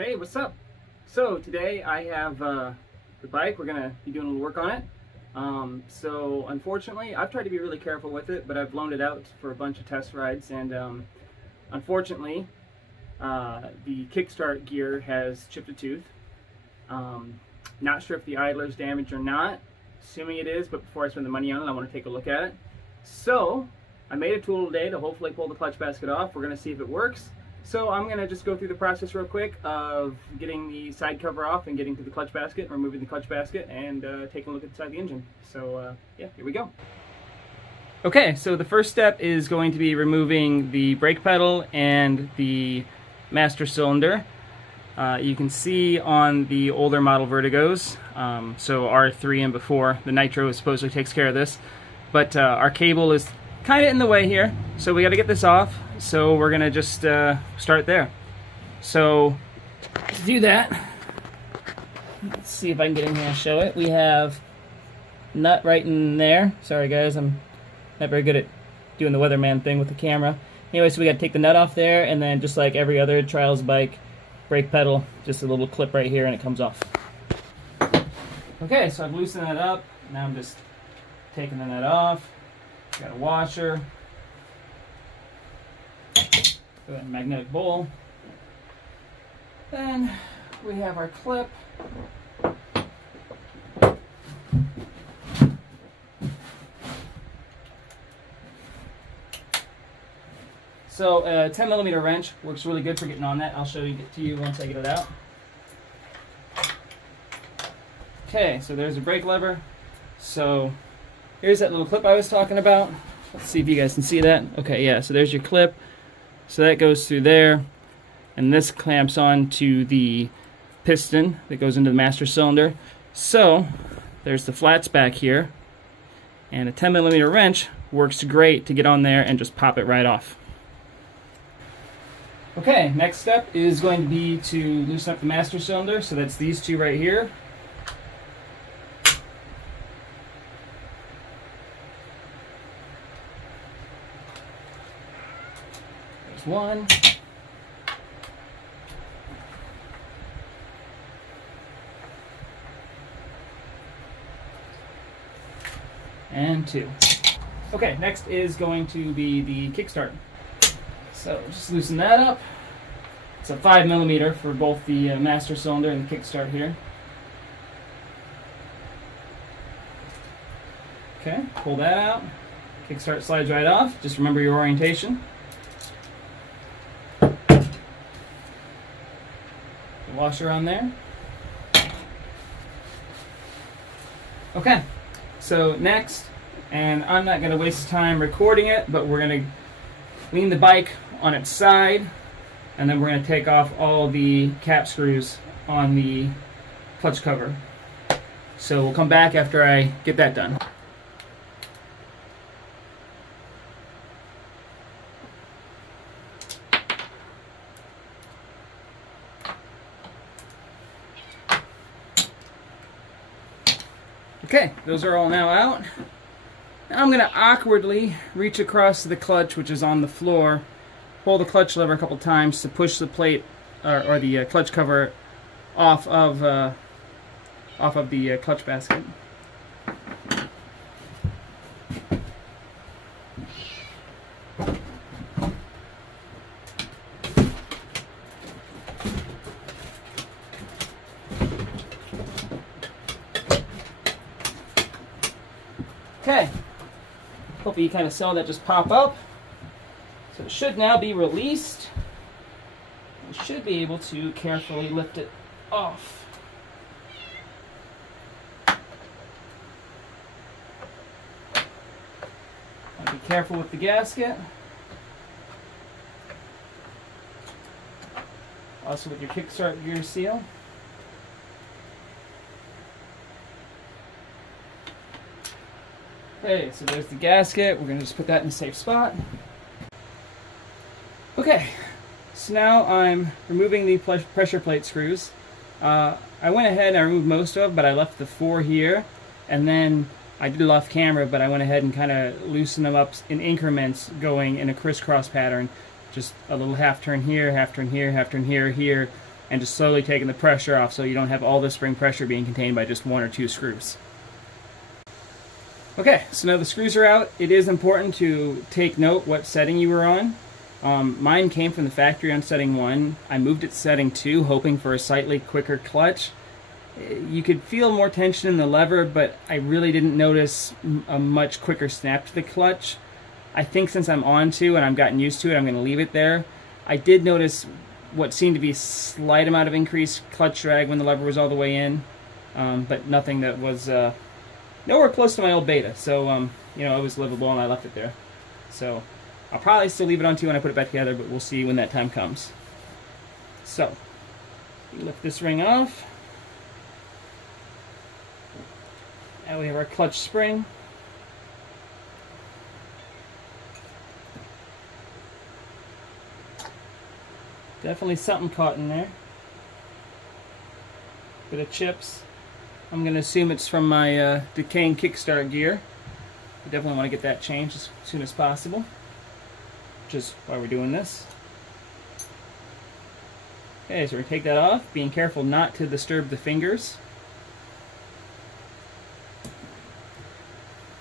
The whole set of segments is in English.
Hey, what's up? So today I have the bike. We're gonna be doing a little work on it. So unfortunately, I've tried to be really careful with it, but I've loaned it out for a bunch of test rides, and unfortunately, the kickstart gear has chipped a tooth. Not sure if the idler's damaged or not. Assuming it is, but before I spend the money on it, I want to take a look at it. So I made a tool today to hopefully pull the clutch basket off. We're gonna see if it works. So I'm going to just go through the process real quick of getting the side cover off and getting to the clutch basket, removing the clutch basket, and taking a look inside the engine. So yeah, here we go. Okay, so the first step is going to be removing the brake pedal and the master cylinder. You can see on the older model Vertigos, so R3 and before, the Nitro supposedly takes care of this, but our cable is kind of in the way here, so we got to get this off. So we're gonna just start there. So to do that, let's see if I can get in here and show it. We have nut right in there. Sorry guys, I'm not very good at doing the weatherman thing with the camera. Anyway, so we got to take the nut off there, and then just like every other trials bike, brake pedal, just a little clip right here, and it comes off. Okay, so I've loosened that up. Now I'm just taking the nut off. Got a washer. Go ahead and magnetic bowl. Then we have our clip. So a 10mm wrench works really good for getting on that. I'll show it to you once I get it out. Okay, so there's a brake lever. So here's that little clip I was talking about. Let's see if you guys can see that. Okay, yeah, so there's your clip. So that goes through there, and this clamps on to the piston that goes into the master cylinder. So there's the flats back here, and a 10mm wrench works great to get on there and just pop it right off. Okay, next step is going to be to loosen up the master cylinder. So that's these two right here. One. And two. Okay, next is going to be the kickstart. So just loosen that up. It's a 5mm for both the master cylinder and the kickstart here. Okay, pull that out. Kickstart slides right off. Just remember your orientation. Washer on there. Okay, so next, and I'm not going to waste time recording it, but we're going to lean the bike on its side, and then we're going to take off all the cap screws on the clutch cover. So we'll come back after I get that done. Okay, those are all now out. Now I'm going to awkwardly reach across the clutch, which is on the floor, pull the clutch lever a couple times to push the plate or the clutch cover off of the clutch basket. Okay, hopefully you kind of saw that just pop up. So it should now be released. You should be able to carefully lift it off. Now be careful with the gasket. Also with your kickstart gear seal. Okay, so there's the gasket. We're going to just put that in a safe spot. Okay, so now I'm removing the pressure plate screws. I went ahead and I removed most of them, but I left the 4 here, and then I did it off camera, but I went ahead and kind of loosened them up in increments going in a crisscross pattern. Just a little half turn here, half turn here, half turn here, here, and just slowly taking the pressure off so you don't have all the spring pressure being contained by just 1 or 2 screws. Okay, so now the screws are out. It is important to take note what setting you were on. Mine came from the factory on setting 1. I moved it to setting 2, hoping for a slightly quicker clutch. You could feel more tension in the lever, but I really didn't notice a much quicker snap to the clutch. I think since I'm on to and I've gotten used to it, I'm going to leave it there. I did notice what seemed to be a slight amount of increased clutch drag when the lever was all the way in, but nothing that was nowhere close to my old Beta. So, you know, it was livable and I left it there. So, I'll probably still leave it on 2 when I put it back together, but we'll see when that time comes. So, lift this ring off. Now we have our clutch spring. Definitely something caught in there. Bit of chips. I'm going to assume it's from my decaying kickstart gear. I definitely want to get that changed as soon as possible, which is why we're doing this. Okay, so we're going to take that off, being careful not to disturb the fingers.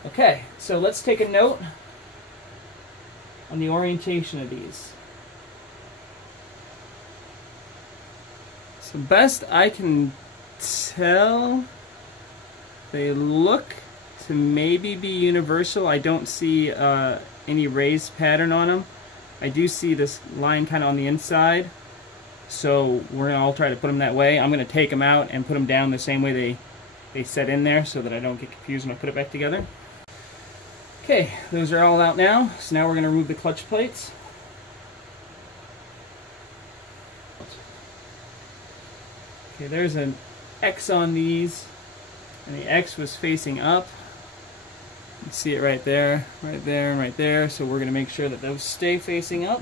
Okay, so let's take a note on the orientation of these. So best I can tell, they look to maybe be universal. I don't see any raised pattern on them. I do see this line kind of on the inside, so we're going to all try to put them that way. I'm going to take them out and put them down the same way they set in there so that I don't get confused when I put it back together. Okay, those are all out now, so now we're going to remove the clutch plates. Okay, there's an X on these, and the X was facing up. You can see it right there, right there, and right there, so we're going to make sure that those stay facing up.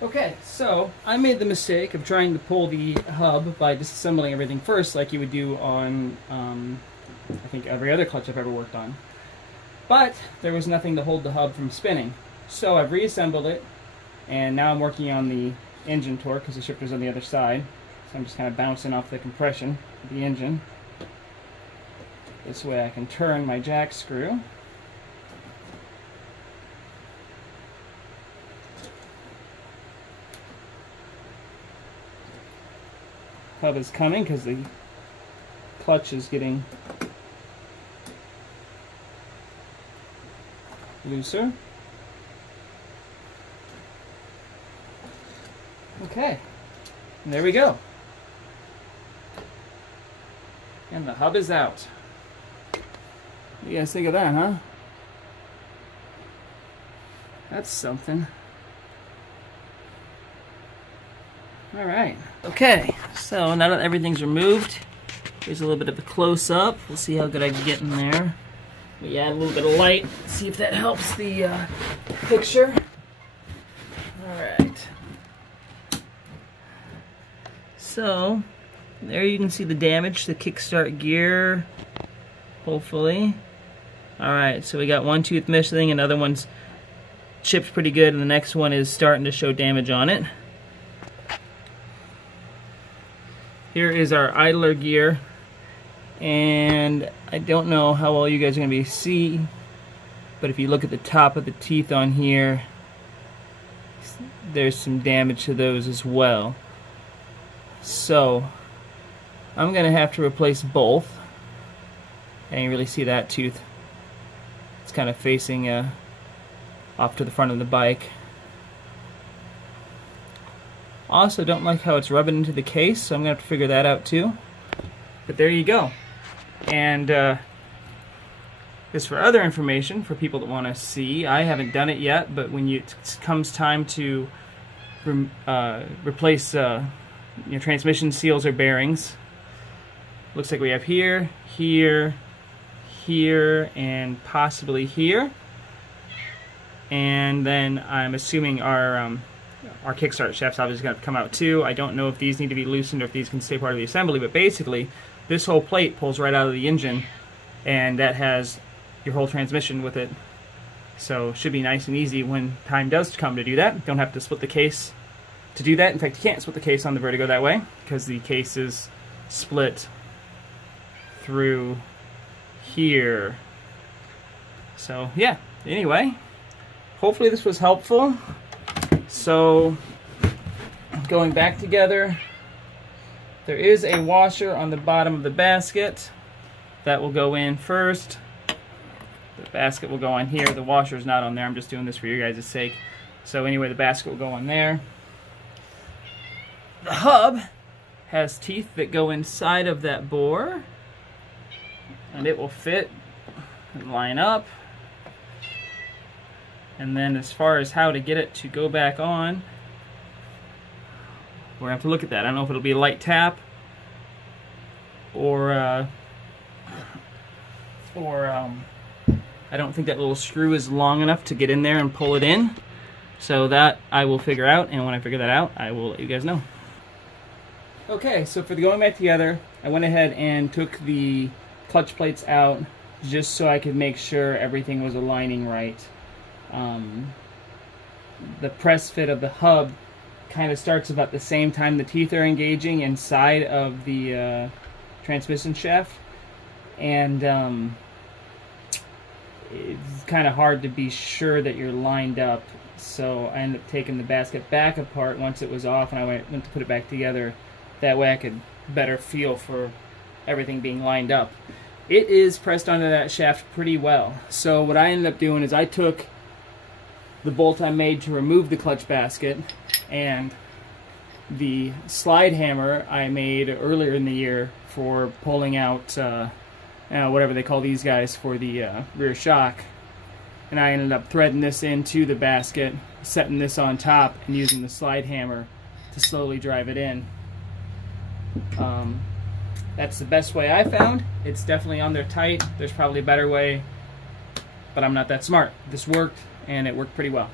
Okay, so I made the mistake of trying to pull the hub by disassembling everything first, like you would do on, I think, every other clutch I've ever worked on. But there was nothing to hold the hub from spinning. So I've reassembled it, and now I'm working on the engine torque because the shifter's on the other side. So I'm just kind of bouncing off the compression of the engine. This way I can turn my jack screw. Hub is coming because the clutch is getting looser. Okay, and there we go. And the hub is out. What do you guys think of that, huh? That's something. Alright. Okay, so now that everything's removed, here's a little bit of a close-up. We'll see how good I can get in there. We add a little bit of light, see if that helps the picture. Alright. So, there you can see the damage to the kickstart gear, hopefully. Alright, so we got one tooth missing, another one's chipped pretty good, and the next one is starting to show damage on it. Here is our idler gear, and I don't know how well you guys are going to be see, but if you look at the top of the teeth on here, there's some damage to those as well. So I'm going to have to replace both. And you really see that tooth. It's kind of facing off to the front of the bike. Also, don't like how it's rubbing into the case, so I'm going to have to figure that out too. But there you go. And just for other information, for people that want to see, I haven't done it yet, but when it comes time to replace your transmission seals or bearings, looks like we have here, here, here, and possibly here. And then I'm assuming our kickstart shaft's obviously going to come out too. I don't know if these need to be loosened or if these can stay part of the assembly, but basically this whole plate pulls right out of the engine, and that has your whole transmission with it. So it should be nice and easy when time does come to do that. Don't have to split the case to do that. In fact, you can't split the case on the Vertigo that way because the case is split through here. So yeah, anyway, hopefully this was helpful. So going back together, there is a washer on the bottom of the basket that will go in first. The basket will go on here. The washer is not on there. I'm just doing this for your guys' sake. So anyway, the basket will go on there. The hub has teeth that go inside of that bore, and it will fit and line up. And then as far as how to get it to go back on, we're going to have to look at that. I don't know if it'll be a light tap or I don't think that little screw is long enough to get in there and pull it in. So that I will figure out, and when I figure that out, I will let you guys know. Okay, so for the going back together, I went ahead and took the clutch plates out just so I could make sure everything was aligning right. The press fit of the hub kind of starts about the same time the teeth are engaging inside of the transmission shaft, and it's kind of hard to be sure that you're lined up. So I ended up taking the basket back apart once it was off, and I went to put it back together. That way I could better feel for everything being lined up. It is pressed onto that shaft pretty well. So what I ended up doing is I took the bolt I made to remove the clutch basket and the slide hammer I made earlier in the year for pulling out whatever they call these guys for the rear shock. And I ended up threading this into the basket, setting this on top, and using the slide hammer to slowly drive it in. That's the best way I found. It's definitely on there tight. There's probably a better way, but I'm not that smart. This worked, and it worked pretty well.